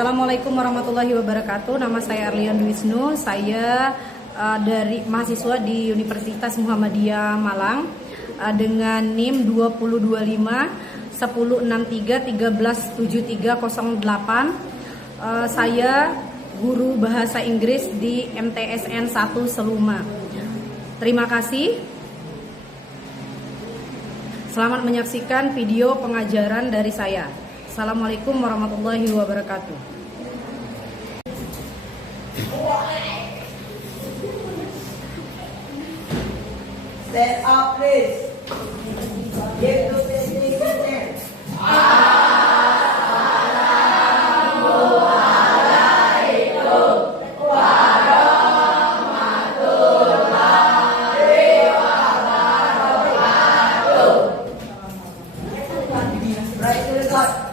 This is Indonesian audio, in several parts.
Assalamualaikum warahmatullahi wabarakatuh. Nama saya Arlian Wisnu. Saya dari mahasiswa di Universitas Muhammadiyah Malang dengan NIM 2025 1063 137308. Saya guru bahasa Inggris di MTSN 1 Seluma. Terima kasih. Selamat menyaksikan video pengajaran dari saya. Assalamualaikum warahmatullahi wabarakatuh. Stand up, please. Give the business stand. Right to the top.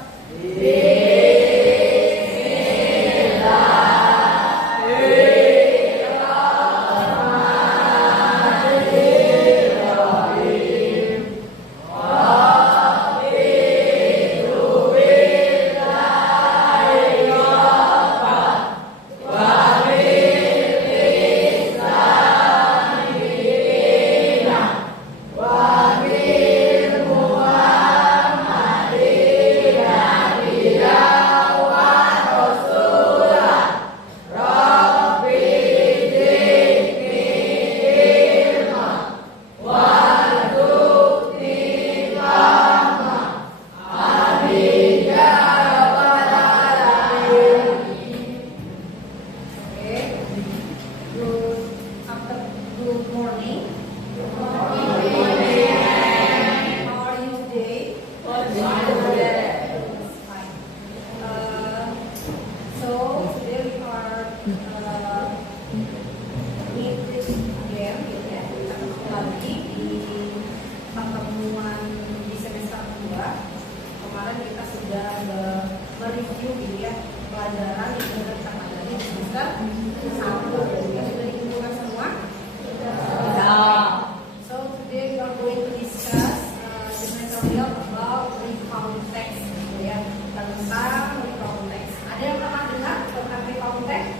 Good morning. How are you today? Fine. So today we are meet this again, ya. Kita ketemu lagi di pertemuan di semester kedua. Kemarin kita sudah mereview ya pelajaran yang sudah kita pelajari di semester 1. Ya, sudah dikumpulkan semua. So today we are going to discuss the material about recount text, ya, tentang recount text. Ada yang pernah dengar tentang recount text?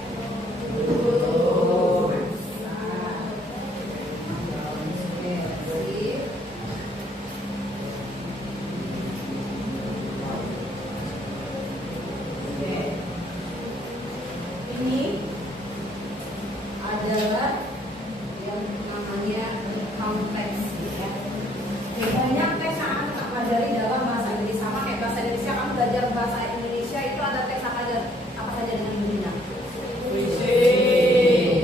Ini adalah yang namanya recount text, ya. Banyak teks yang akan kita pelajari dalam bahasa Inggris, sama kayak bahasa Indonesia. Kamu belajar bahasa Indonesia itu ada teks apa saja dengan Indonesia?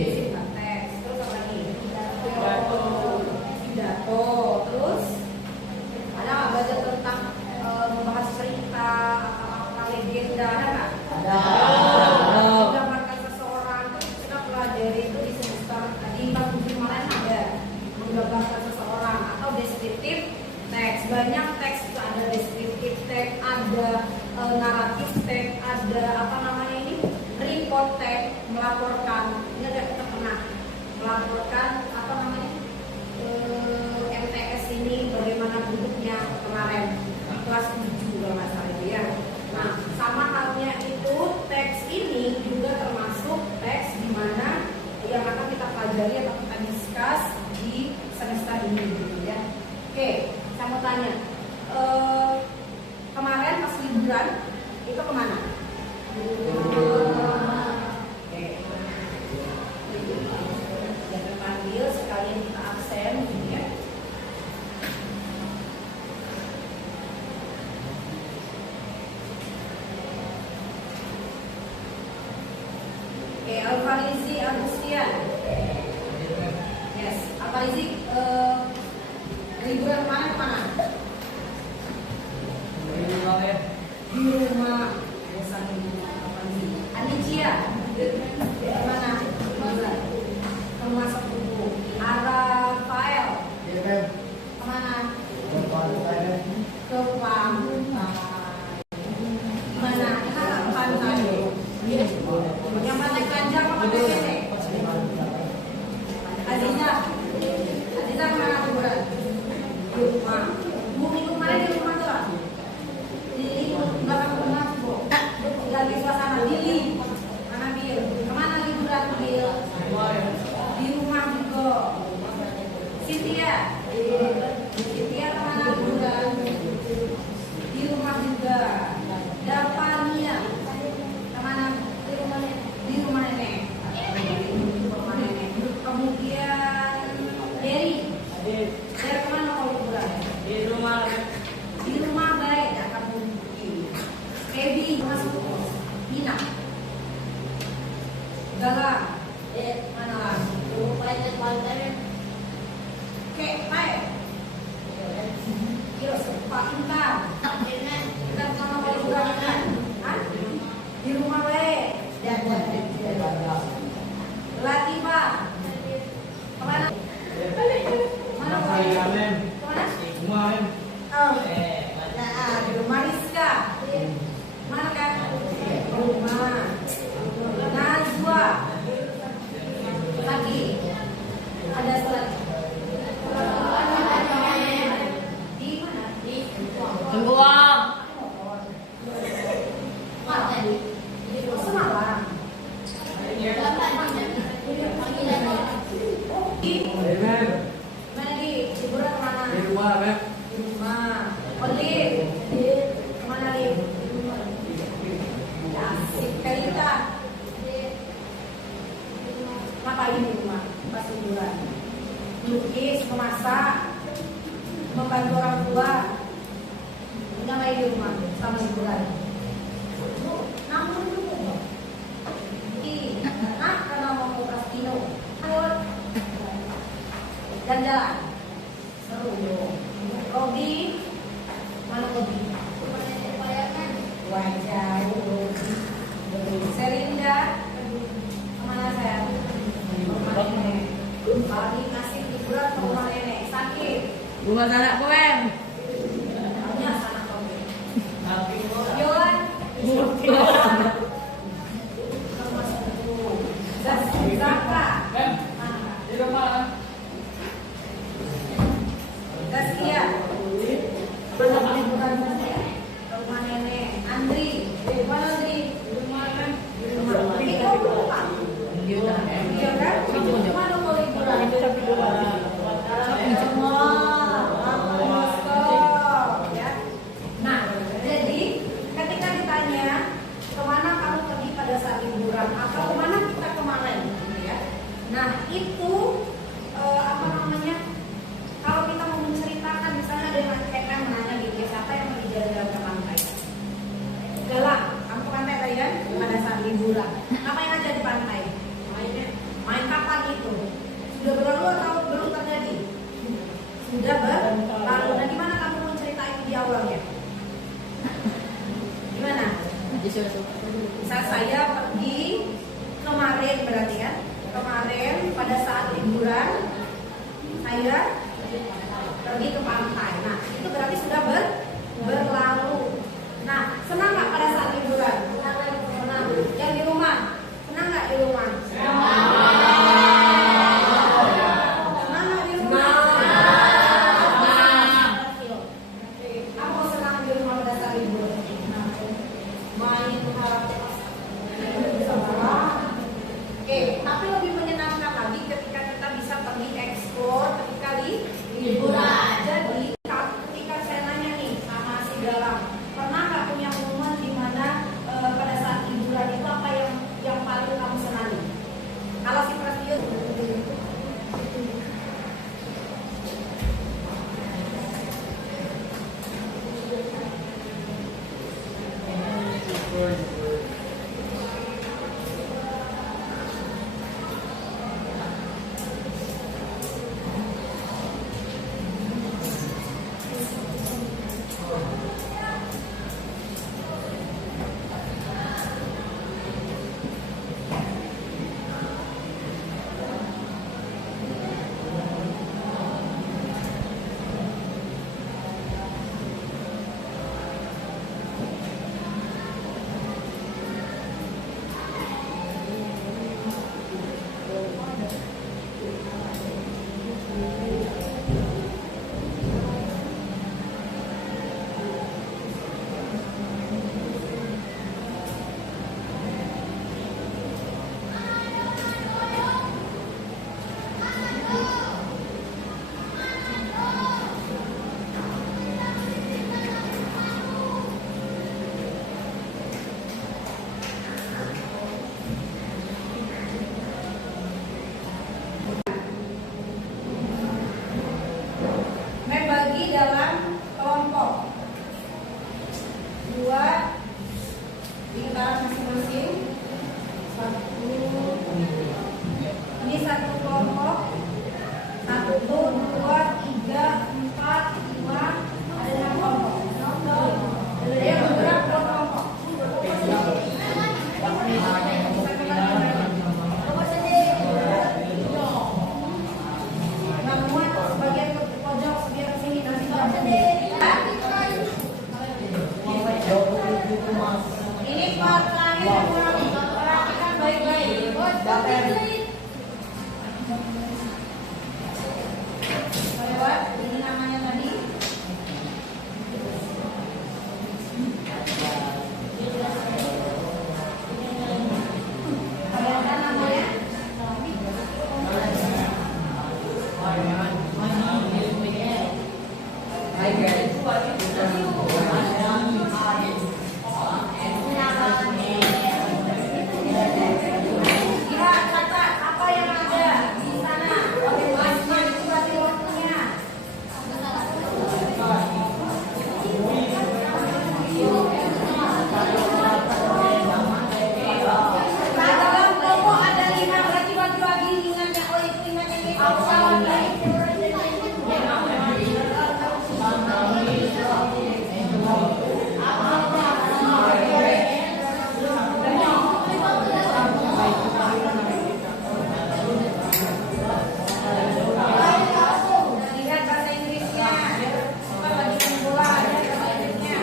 Singkat teks, terus apa lagi? Pidato, terus ada nggak belajar tentang membahas cerita atau legenda, ada nggak? Ada. Menggambarkan seseorang, terus kita pelajari itu di semester di tahun kemarin ada menggambarkan seseorang atau deskriptif teks. Banyak teks itu ada deskriptif teks, ada naratif teks, ada apa namanya ini report teks, melaporkan. Ini ada kita pernah melaporkan apa namanya MTS ini bagaimana bentuknya kemarin di kelas 7 kalau nggak salah itu, ya. Nah, sama halnya itu teks ini juga termasuk teks di mana yang akan kita pelajari atau kita discuss di semester ini, gitu ya. Oke, saya mau tanya, kemarin pas liburan itu kemana? Oke, jangan panggil sekalian kita absen, gitu ya. Oke, Alfarizi Agustian. Yes, Alfarizi liburan kemana? Di rumah. Bosan di rumah. Alfarizi. Anicia, kemana? Ke rumah sepupu. Arafael, kemana? Ke pantai. Mana? Kita ke pantai. Yang pantai Kanjang apa pantai Kene? Aziza kemana liburan? Di rumah. Minggu kemarin di rumah tuh? Di belakang rumah tuh. Ina. Galang. Mana lagi? Kek, Pak. Kira Pak Intan. Intan sama Pak juga kan? Hah? Di rumah le. Latifah. Kemana? Mana Pak? Kemana? Oh. Nah, di rumah Rizka. Mana kan? Rumah. Najwa. Lagi. Ada lagi. Di mana? Di Tengguang. Semalam. Mana di? Liburan kemana? Di rumah, Beb. Di rumah. Olip. Kemana Lip? Asik Kalita. Ngapain di rumah pas liburan? Lukis, memasak, membantu orang tua. Ngapain di rumah selama liburan? Namun dulu. Karena mau ke Kastino. Jalan-jalan. Seru. Robi, mana Robi? Wajah, Serinda, kemana saya? Rumah nenek. Kali kasih liburan ke rumah nenek. Sakit. Bunga sanak koem. Hanya sana kau. Yohan. Zaka. Di rumah. Zaskia. Bukan Zaskia. Rumah nenek. Andri. Mana Andri? Di rumah kan? Di rumah. Ini kau lupa. Iya kan? Mana mau liburan? Nah, jadi ketika ditanya kemana kamu pergi pada saat liburan atau kemana kita kemarin, gitu ya. Nah itu apa namanya? Kalau kita mau menceritakan, misalnya ada yang kayak menanya gitu ya, siapa yang pergi jalan-jalan ke pantai? Galang, kamu ke pantai tadi kan? Pada saat liburan. Ngapain aja di pantai? Main kapan itu? Sudah berlalu atau belum terjadi? Sudah berlalu. Nah gimana kamu mencerita itu di awalnya? Gimana? Misal saya pergi kemarin berarti kan? Kemarin pada saat liburan saya pergi ke pantai. Nah itu berarti sudah berlalu. Nah senang nggak pada saat liburan? Senang. Yang di rumah senang nggak di rumah? Tapi lebih menyenangkan lagi ketika kita bisa pergi eksplor ketika liburan. Jadi ketika saya nanya nih sama si Galang, pernah nggak punya momen di mana pada saat liburan itu apa yang paling kamu senangi? Kalau si Prasetyo lingkaran masing-masing. Ini satu kelompok. 1, 2, 3, 4, 5. Ada 6 kelompok. Dia bergerak per kelompok. Nah, muat sebagian ke pojok, sebagian sini nanti ini part terakhir yang kurang perhatikan baik-baik. Lewat ini namanya tadi. Kelihatan namanya? Hi guys. Kira kata apa yang ada di sana? Masnya itu berarti waktunya. Dalam kelompok ada 5, berarti bagi-bagi ingatnya. Oh itu ingatnya ini apa lagi? Lihat bahasa Inggrisnya. Bukan bagian bola, lihat bahasa Inggrisnya.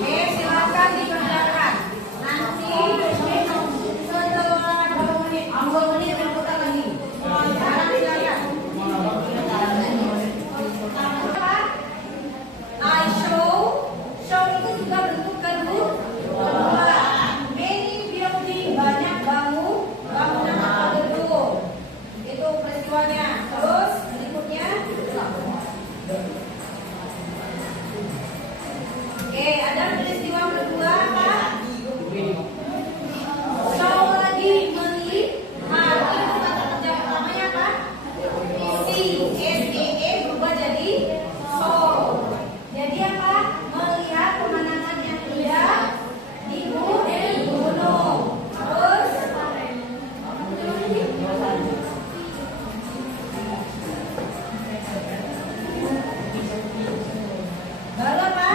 Oke, silakan dikerjakan. Nanti setelah 2 menit, 2 menit yang putar lagi. Sekarang silakan. I show itu juga bentuk kedua. Many building, banyak bangunan atau gedung. Itu peristiwanya. Terus berikutnya. Oke, ada peristiwa kedua apa? Show lagi melihat. Itu kata kerja pertamanya apa? See, S-E-E berubah jadi show. Jadi apa? Melihat pemandangan yang indah di gunung. Terus baru apa?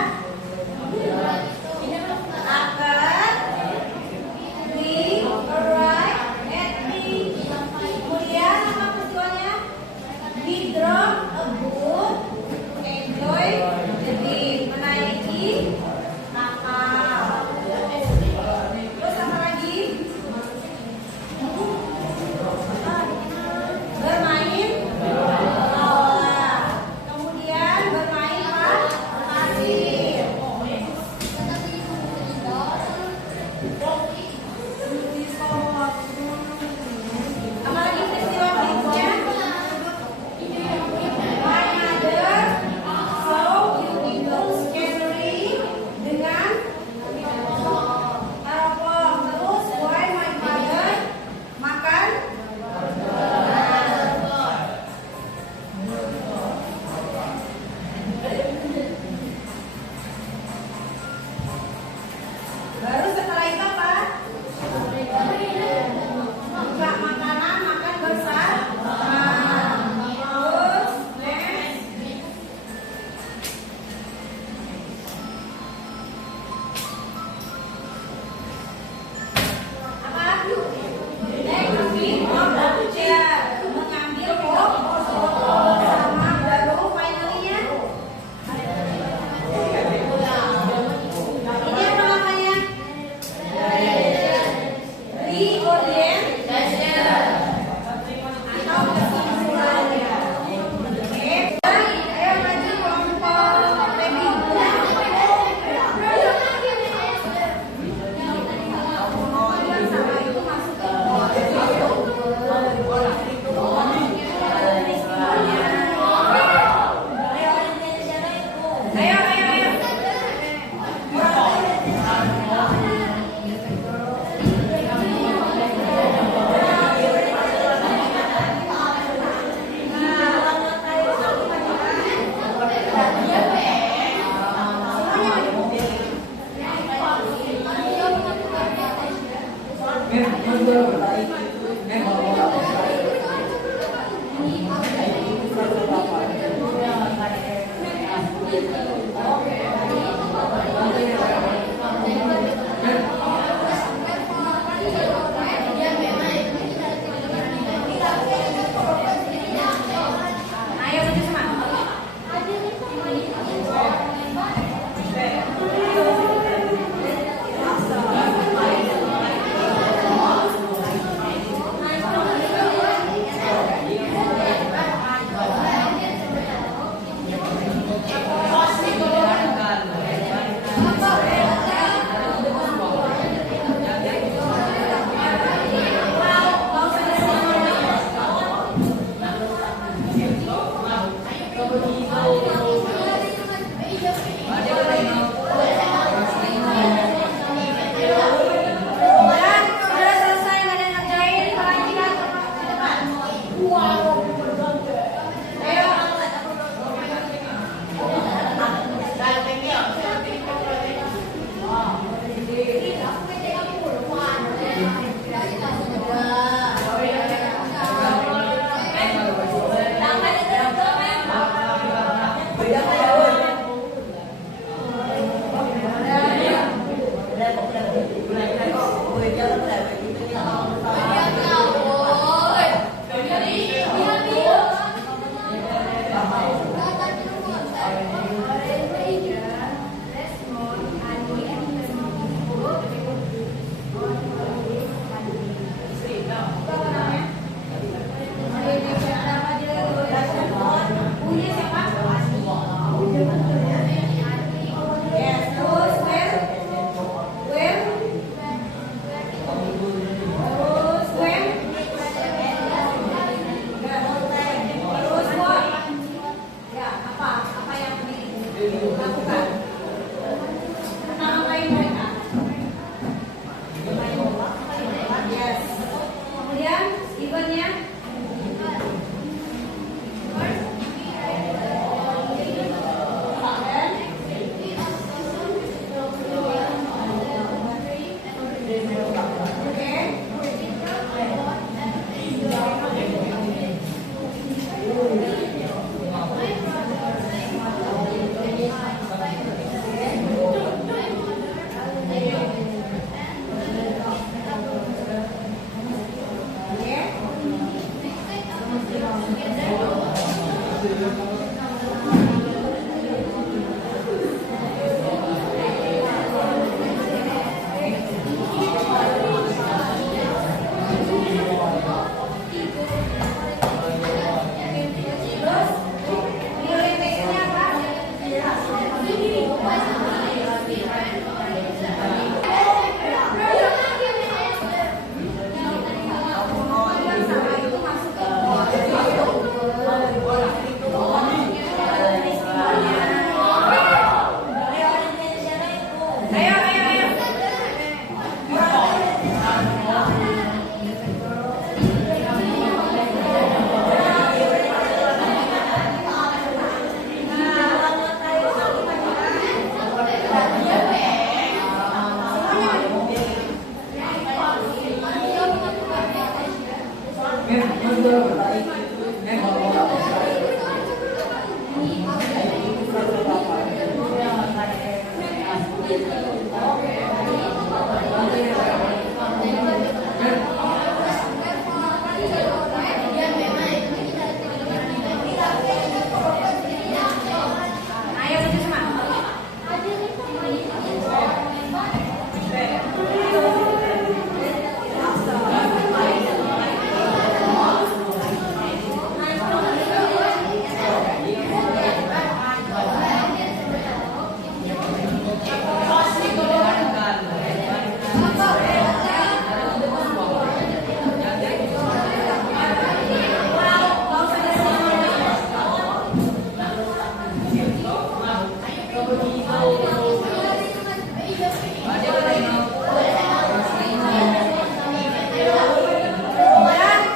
Ayo sama.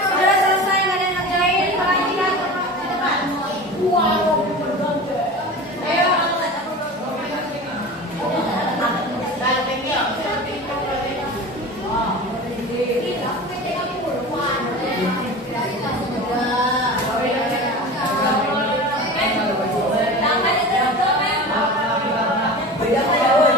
Sudah selesai, nggak ada yang ngerjain, lagi kan? Wow. Ayo. Beda kayak woi.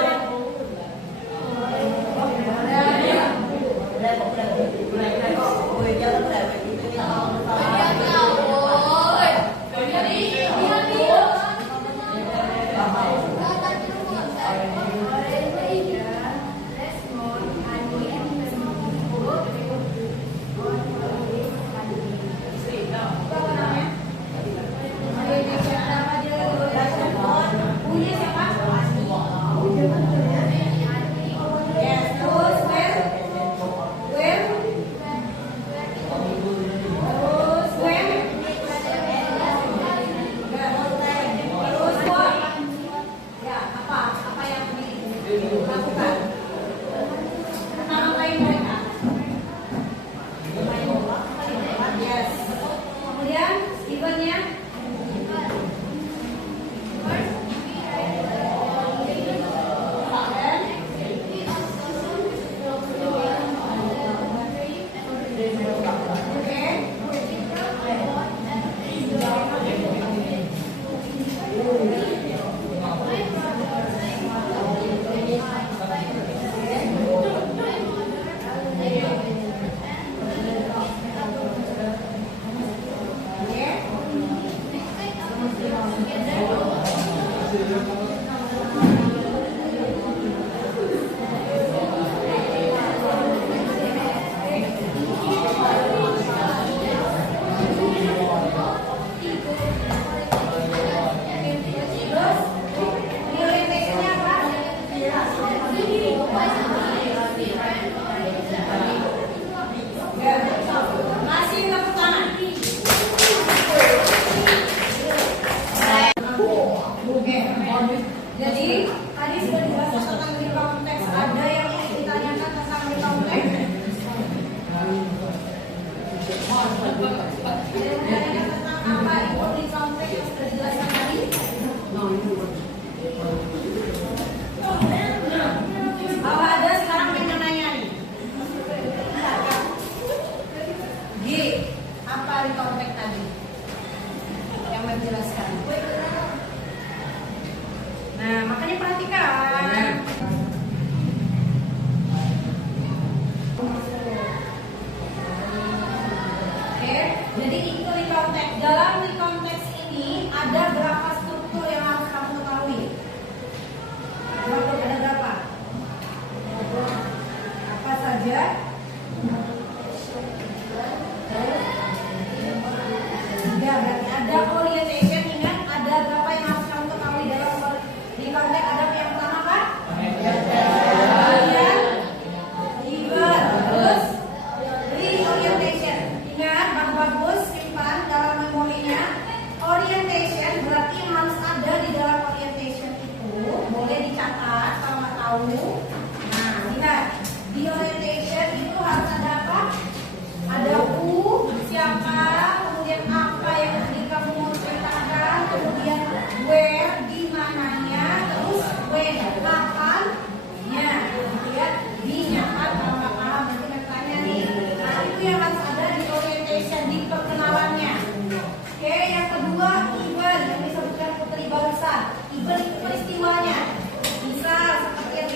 Kemudian Steven-nya. Masih tepuk tangan. Oke. Jadi tadi sudah dibahas tentang konteks. Ada yang ditanyakan tentang konteks? Ada yang ditanyakan tentang apa itu konteks yang sudah dijelaskan tadi? Apa ada sekarang yang nanya nih? G, apa di konteks tadi? Yang menjelaskan. Nah, makanya perhatikan. Oke, jadi itu di konteks. Dalam di konteks ini ada berapa struktur yang harus kamu ketahui? Ada berapa? Apa saja? Ya, berarti ada orientation. Ingat, ada berapa yang harus kamu ketahui dalam di konteks. Ada yang pertama kan? Kemudian event, terus reorientation. Ingat, bagus simpan dalam memorinya. Orientation berarti yang harus ada di dalam orientation itu boleh dicatat kalau nggak tahu. Nah, lihat di orientation itu harus ada apa? Ada who, siapa, kemudian apa yang kamu mau ceritakan, kemudian where, di mananya, terus when, kapannya, ya, di-nya kan kalau nggak paham nanti bertanya nih. Nah, itu yang harus ada di orientation, di perkenalannya. Oke, yang kedua event yang disebutkan keterlibatan. Event itu peristiwanya. Misal seperti yang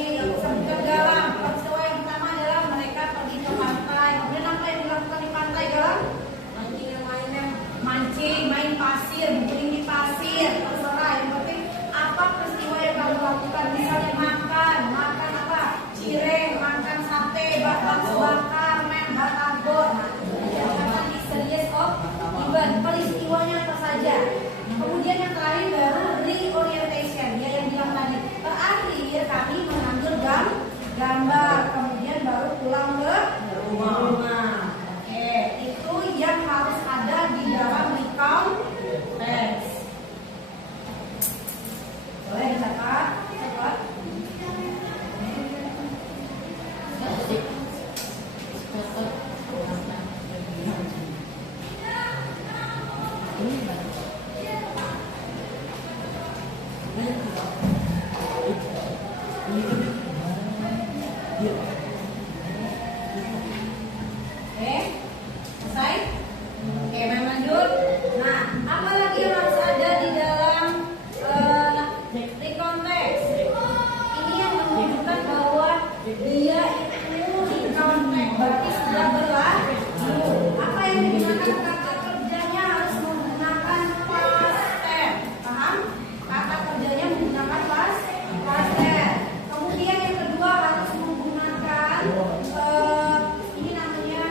Oke, selesai. Oke, main lanjut. Nah, apa lagi yang harus ada di dalam recontext? Ini yang menunjukkan bahwa dia itu recontext, berarti sudah berlalu. Apa yang digunakan kata kerjanya harus menggunakan past tense. Paham? Kata kerjanya menggunakan past tense. Kemudian yang kedua harus menggunakan ini namanya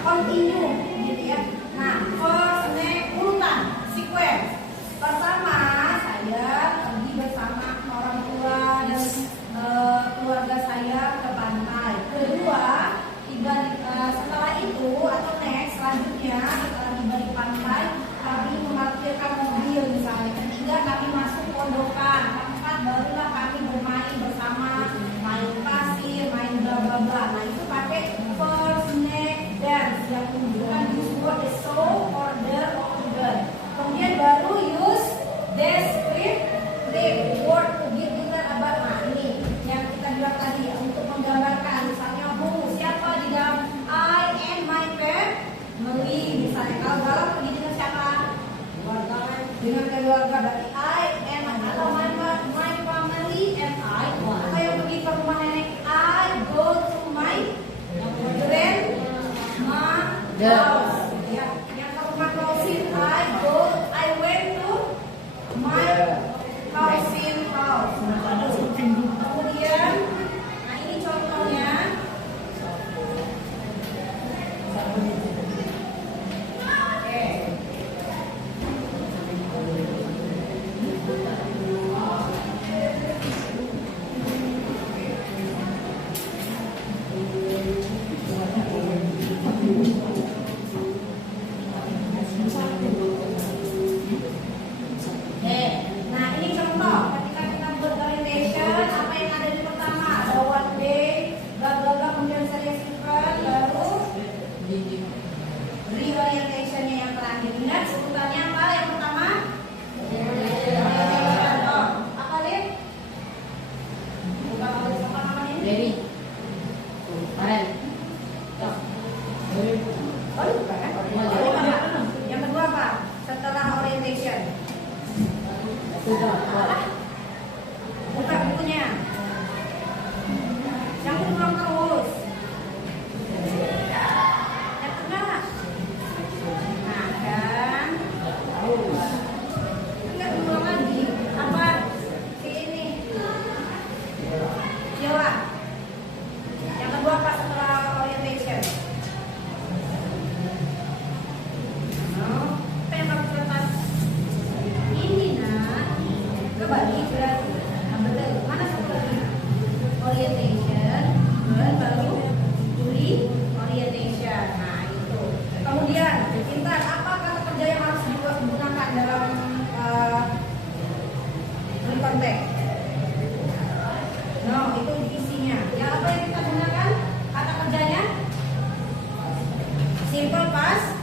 continue, gitu ya. Nah, first, next, urutan, sequence. Pertama, saya pergi bersama orang tua dan keluarga saya ke pantai. Kedua, setelah itu atau next selanjutnya setelah tiba di pantai, kami memarkirkan mobil misalnya. Ketiga, kami masuk pondokan. Keempat, barulah kami bermain bersama, main pasir, main bla bla bla. Nah, itu pakai first, next, dance yang menunjukkan use word is so, order, order. Kemudian baru use descriptive word to give detail about. Nah, ini yang kita bilang tadi ya, untuk menggambarkan misalnya who, siapa di dalam I and my family misalnya. Kalau dalam pergi dengan siapa? Dengan keluarga, berarti I and atau my family and I. Atau yang pergi ke rumah nenek, I go to my grandma house. Ya, yang ke rumah cousin, I went to my cousin house. Kemudian, nah ini contohnya. Oke. Nah ini contoh ketika kita buat orientation, apa yang ada di pertama? Ada what day, bla bla bla, kemudian saya simpan, baru reorientationnya yang terakhir. Ingat urutannya apa? Yang pertama apa Lin? Bukan apa namanya? Dewi. Karen. Oh, bukan kan? Yang kedua apa? Setelah orientation. Buka bukunya. Yang kurang terus. Yang tengah. Nah kan. Ingat ulang lagi. Apa? Ini. Jawab. Yang kedua apa setelah orientation? Apa yang kamu catat? Ini nak. Kembali berarti. Nah, betul. Mana satu lagi? Orientation. Baru orientation. Nah itu. Kemudian, Intan, apa kata kerja yang harus digunakan dalam konteks? No, itu isinya. Yang apa yang kita gunakan? Kata kerjanya? Simple past